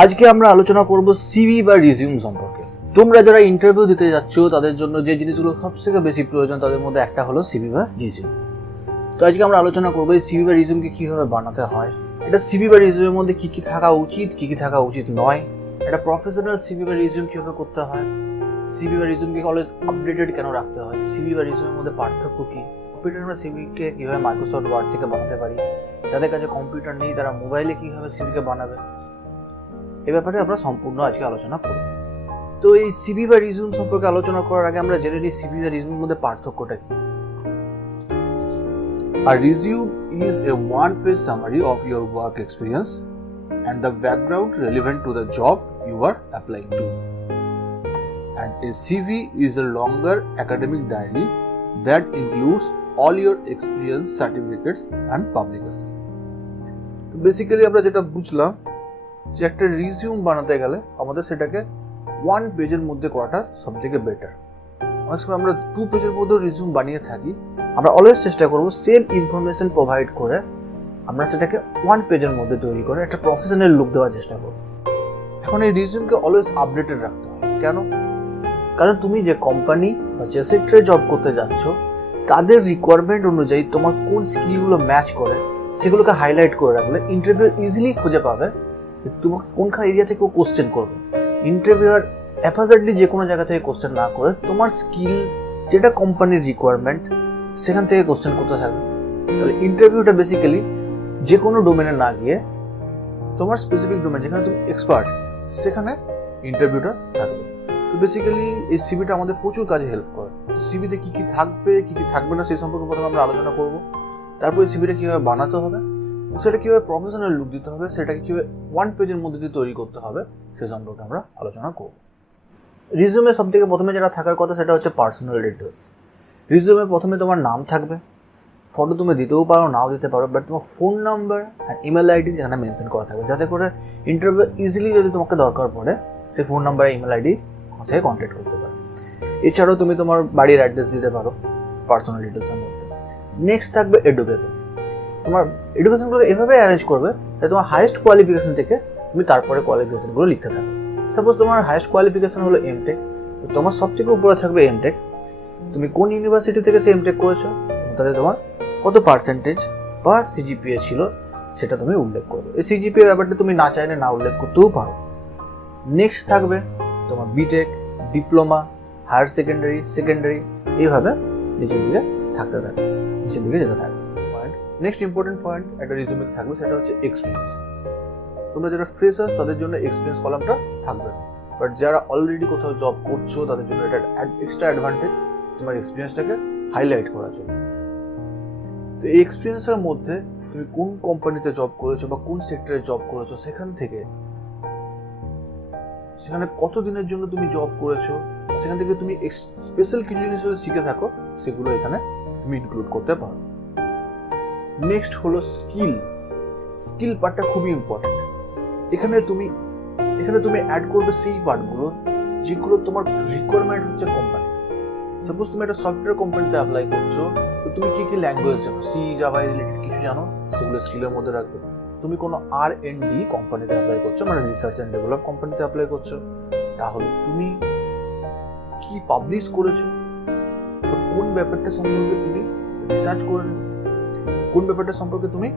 আজকে আমরা আলোচনা করব সিভি বা রিজিউম সম্পর্কে। তোমরা যারা ইন্টারভিউ দিতে যাচ্ছ তাদের জন্য যে জিনিসগুলো সবথেকে বেশি প্রয়োজন তাদের মধ্যে একটা হলো সিভি বা রিজিউম। তো আজকে আমরা আলোচনা করবো এই সিভি বা রিজিউমকে কিভাবে বানাতে হয়, এটা সিভি বা রিজিউমের মধ্যে কি কি থাকা উচিত, কি কি থাকা উচিত নয়, একটা প্রফেশনাল সিভি বা রিজিউম কিভাবে করতে হয়, সিভি বা রিজিউমকে অলওয়েজ আপডেটেড কেন রাখতে হয়, সিভি বা রিজিউমের মধ্যে পার্থক্য কি, কম্পিউটার বা সিভিকে কিভাবে মাইক্রোসফট ওয়ার্ড থেকে বানাতে পারি, যাদের কাছে কম্পিউটার নেই তারা মোবাইলে কিভাবে সিভিকে বানাবে, এই ব্যাপারে আমরা সম্পূর্ণ আজকে আলোচনা করব। তো এই সিভি বা রিজিউম সম্পর্কে আলোচনা করার আগে আমরা জেনে নিই সিভি বা রিজিউমের মধ্যে পার্থক্যটা কি। A resume is a one-page summary of your work experience and the background relevant to the job you are applying to. And a CV is a longer academic diary that includes all your experience, certificates and publication. তো basically আমরা যেটা বুঝলাম যে একটা resume বানাতে গেলে আমাদের সেটাকে ওয়ান পেজের মধ্যে করাটা সবথেকে বেটার। অনেক সময় আমরা 2 পেজের মধ্যে রিজিউম বানিয়ে থাকি, আমরা অলওয়েজ চেষ্টা করব সেম ইনফরমেশন প্রোভাইড করে আমরা সেটাকে 1 পেজের মধ্যে তৈরি করে একটা প্রফেশনাল লুক দেওয়ার চেষ্টা করব। এখন এই রিজিউমকে অলওয়েজ আপডেটেড রাখতে হয়। কেন? কারণ তুমি যে কোম্পানি বা যে সেক্টরে জব করতে যাচ্ছ তাদের রিকোয়ারমেন্ট অনুযায়ী তোমার কোন স্কিলগুলো ম্যাচ করে সেগুলোকে হাইলাইট করে রাখলে ইন্টারভিউ ইজিলি খুঁজে পাবে যে তোমাকে কোনখান এরিয়া থেকে কোশ্চেন করবে। ইন্টারভিউয়ার অ্যাপাজার্টলি যে কোনো জায়গা থেকে কোশ্চেন না করে তোমার স্কিল যেটা কোম্পানির রিকোয়ারমেন্ট সেখান থেকে কোশ্চেন করতে থাকবে। তাহলে ইন্টারভিউটা বেসিক্যালি যে কোনো ডোমেনে না গিয়ে তোমার স্পেসিফিক ডোমেন যেখানে তুমি এক্সপার্ট সেখানে ইন্টারভিউটা থাকবে। তো বেসিক্যালি এই সিভিটা আমাদের প্রচুর কাজে হেল্প করে। সিভিতে কি কি থাকবে কি কি থাকবে না সেই সম্পর্কে প্রথমে আমরা আলোচনা করব। তারপরে সিভিটা কীভাবে বানাতে হবে, সেটা কীভাবে প্রফেশনাল লুক দিতে হবে, সেটাকে কীভাবে 1 পেজের মধ্যে দিয়ে তৈরি করতে হবে সে সম্পর্কে আমরা আলোচনা করব। রিজিউমে সব থেকে প্রথমে যেটা থাকার কথা সেটা হচ্ছে পার্সোনাল ডিটেলস। রিজিউমে প্রথমে তোমার নাম থাকবে, ফটো তুমি দিতেও পারো নাও দিতে পারো, বাট তোমার phone number and email ID এখানে মেনশন করা থাকবে যাতে করে ইন্টারভিউ ইজিলি যদি তোমাকে দরকার পড়ে সেই ফোন নাম্বার ইমেল আইডি থেকে কন্ট্যাক্ট করতে পারো। এছাড়াও তুমি তোমার বাড়ির অ্যাড্রেস দিতে পারো পার্সোনাল ডিটেলসের মধ্যে। নেক্সট থাকবে এডুকেশন। তোমার এডুকেশনগুলো এভাবে অ্যারেঞ্জ করবে যাতে তোমার হাইয়েস্ট কোয়ালিফিকেশন থেকে তুমি তারপরে কোয়ালিফিকেশনগুলো লিখতে থাকো। সাপোজ তোমার হাইয়েস্ট কোয়ালিফিকেশন হলো এমটেক, তোমার সব থেকে উপরে থাকবে এমটেক, তুমি কোন ইউনিভার্সিটি থেকে সে এমটেক করেছো, তাতে তোমার কত পার্সেন্টেজ বা সিজিপিএ ছিল সেটা তুমি উল্লেখ করবে। এই সিজিপিএ ব্যাপারটা তুমি না চাইলে না উল্লেখ করতেও পারো। নেক্সট থাকবে তোমার বিটেক, ডিপ্লোমা, হায়ার সেকেন্ডারি এইভাবে নিচের দিকে থাকতে থাকবে, নিচের দিকে যেতে থাকবে। নেক্সট ইম্পর্টেন্ট পয়েন্ট একটা রিজিউমেতে থাকবে সেটা হচ্ছে এক্সপিরিয়েন্স। তোমরা যারা ফ্রেশার্স তাদের জন্য এক্সপিরিয়েন্স কলামটা থাকবে না, বাট যারা অলরেডি কোথাও জব করছো তাদের জন্য এটা এক্সট্রা অ্যাডভান্টেজ তোমার এক্সপিরিয়েন্সটাকে হাইলাইট করার জন্য। তো এই এক্সপিরিয়েন্সের মধ্যে তুমি কোন কোম্পানিতে জব করেছো বা কোন সেক্টরে জব করেছো, সেখানে কত দিনের জন্য তুমি জব করেছো, সেখান থেকে তুমি স্পেশাল কিছু জিনিস যদি শিখে থাকো সেগুলো এখানে তুমি ইনক্লুড করতে পারো। নেক্সট হলো স্কিল পার্টটা খুবই ইম্পর্টেন্ট। এখানে তুমি অ্যাড করবে সেই পার্টগুলো যেগুলো তোমার রিকোয়ারমেন্ট হচ্ছে কোম্পানি। সাপোজ তুমি একটা সফটওয়্যার কোম্পানিতে অ্যাপ্লাই করছো, তো তুমি কি কি ল্যাঙ্গুয়েজ জানো, সি, জাভা রিলেটেড কিছু জানো, সেগুলো স্কিলের মধ্যে রাখবে। তুমি কোনো R&D কোম্পানিতে অ্যাপ্লাই করছো, মানে রিসার্চ অ্যান্ড ডেভেলপ কোম্পানিতে অ্যাপ্লাই করছো, তাহলে তুমি কি পাবলিশ করেছো, কোন ব্যাপারটা সম্পর্কে তুমি রিসার্চ করে, কোন ব্যাপারটা সম্পর্কে তুমি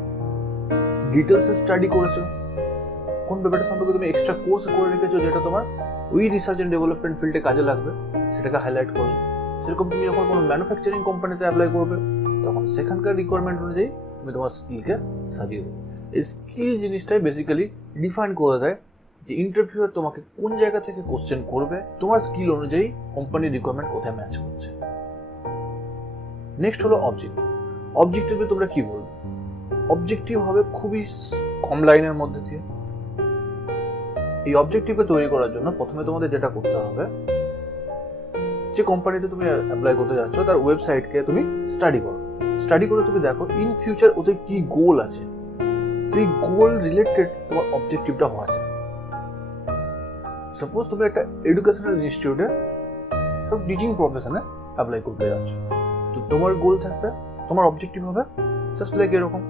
ডিটেলসে স্টাডি করেছো, কোন ব্যাপারটা সম্পর্কে তুমি এক্সট্রা কোর্স করে রেখেছো যেটা তোমার ওই রিসার্চ অ্যান্ড ডেভেলপমেন্ট ফিল্ডে কাজে লাগবে, সেটাকে হাইলাইট করবে। সেরকম তুমি যখন কোনো ম্যানুফ্যাকচারিং কোম্পানিতে অ্যাপ্লাই করবে তখন সেখানকার রিকোয়ারমেন্ট অনুযায়ী তুমি তোমার স্কিলকে সাজিয়ে দেবে। এই স্কিল জিনিসটাই বেসিক্যালি ডিফাইন করে দেয় যে ইন্টারভিউয়ার তোমাকে কোন জায়গা থেকে কোশ্চেন করবে, তোমার স্কিল অনুযায়ী কোম্পানির রিকোয়ারমেন্ট কোথায় ম্যাচ করছে। নেক্সট হলো অবজেক্টিভে তোমরা কি বলবে? অবজেক্টিভ হবে খুবই কম লাইনের মধ্যে দিয়ে। এই অবজেক্টিভকে তৈরি করার জন্য প্রথমে তোমাদের যেটা করতে হবে, যে কোম্পানিতে তুমি অ্যাপ্লাই করতে যাচ্ছ তার ওয়েবসাইটকে তুমি স্টাডি করে তুমি দেখো ইন ফিউচার ওদের কি গোল আছে, সেই গোল রিলেটেড তোমার অবজেক্টিভটা হওয়া চাই। সাপোজ তুমি একটা এডুকেশনাল ইনস্টিটিউটে সব টিচিং প্রফেশনে অ্যাপ্লাই করতে যাচ্ছ, তো তোমার গোল থাকবে, তোমার অবজেক্টিভ হবে জাস্ট লাইক এরকম।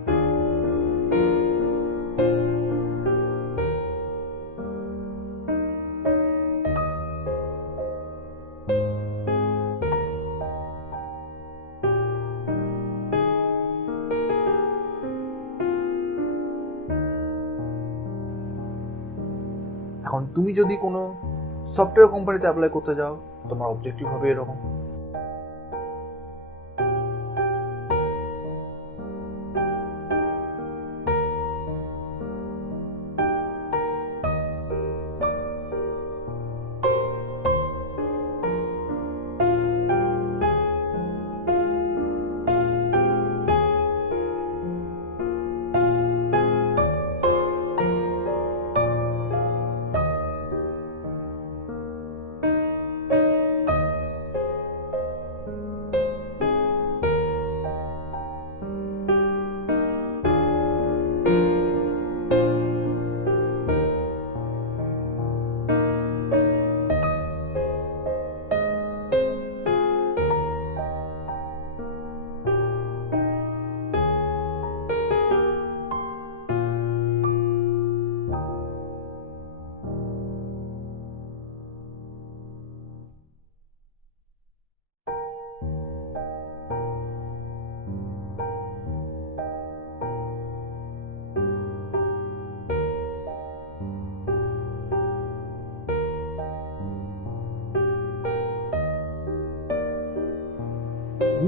এখন তুমি যদি কোনো সফটওয়্যার কোম্পানিতে অ্যাপ্লাই করতে যাও, তোমার অবজেক্টিভ হবে এরকম।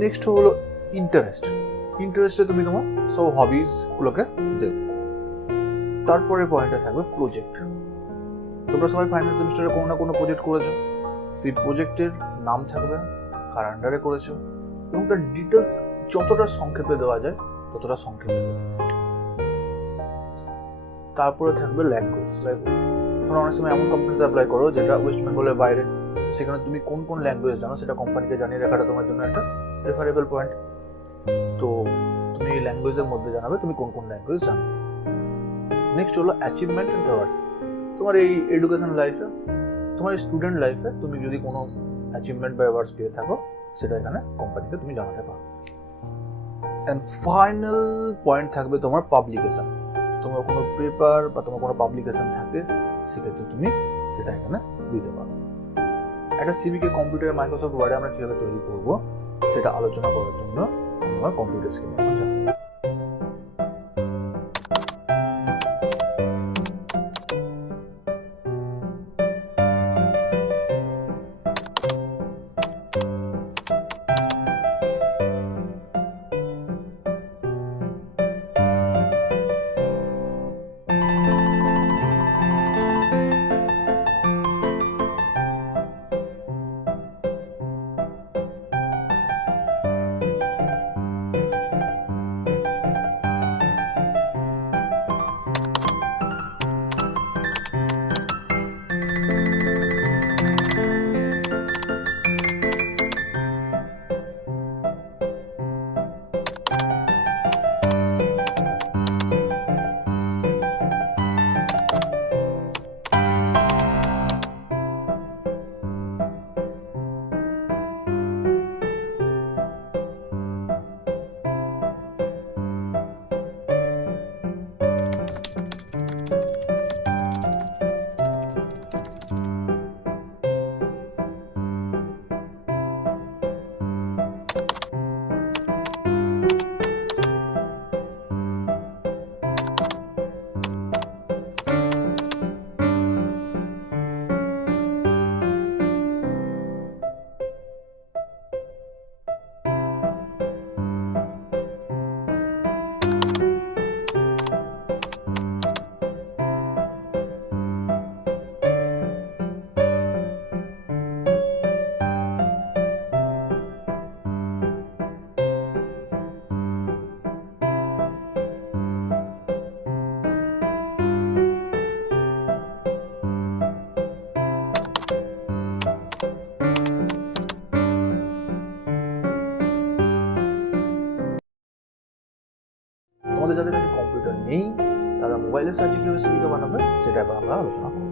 নেক্সট হলো ইন্টারেস্টে তুমি তোমার সব হবিস গুলোকে দেবে। তারপরে পয়েন্টটা থাকবে প্রজেক্ট। তোমরা সবাই ফাইনাল সেমিস্টারে কোনো না কোনো প্রজেক্ট করেছো, সেই প্রজেক্টের নাম থাকবে, কার আন্ডারে করেছো, এবং তার ডিটেলস যতটা সংক্ষেপে দেওয়া যায় ততটা সংক্ষেপে দেবে। তারপরে থাকবে ল্যাঙ্গুয়েজ। তোমরা অনেক সময় এমন কোম্পানিতে অ্যাপ্লাই করো যেটা ওয়েস্ট বেঙ্গলের বাইরে, সেখানে তুমি কোন কোন ল্যাঙ্গুয়েজ জানো সেটা কোম্পানিকে জানিয়ে রাখাটা তোমার জন্য একটা প্রেফারেবল পয়েন্ট। তো তুমি এই ল্যাঙ্গুয়েজের মধ্যে জানাবে তুমি কোন কোন ল্যাঙ্গুয়েজ জানো। নেক্সট হলো অ্যাচিভমেন্ট অ্যান্ড অ্যাওয়ার্ডস। তোমার এই এডুকেশন লাইফে, তোমার এই স্টুডেন্ট লাইফে তুমি যদি কোনো অ্যাচিভমেন্ট বা অ্যাওয়ার্ডস পেয়ে থাকো, সেটা এখানে কোম্পানিকে তুমি জানাতে পারো। অ্যান্ড ফাইনাল পয়েন্ট থাকবে তোমার পাবলিকেশন। তোমার কোনো পেপার বা তোমার কোনো পাবলিকেশন থাকে, সেক্ষেত্রে তুমি সেটা এখানে দিতে পারো। একটা সিভিকে কম্পিউটার মাইক্রোসফট ওয়ার্ডে আমরা কিভাবে তৈরি করব সেটা আলোচনা করার জন্য আমার কম্পিউটার স্ক্রিনে এখন যাব। তোমাদের যাদের কাছে কম্পিউটার নেই, তারা মোবাইলের সাহায্যে কিভাবে সিভিকে বানাবে সেটা এবার আমরা আলোচনা করব।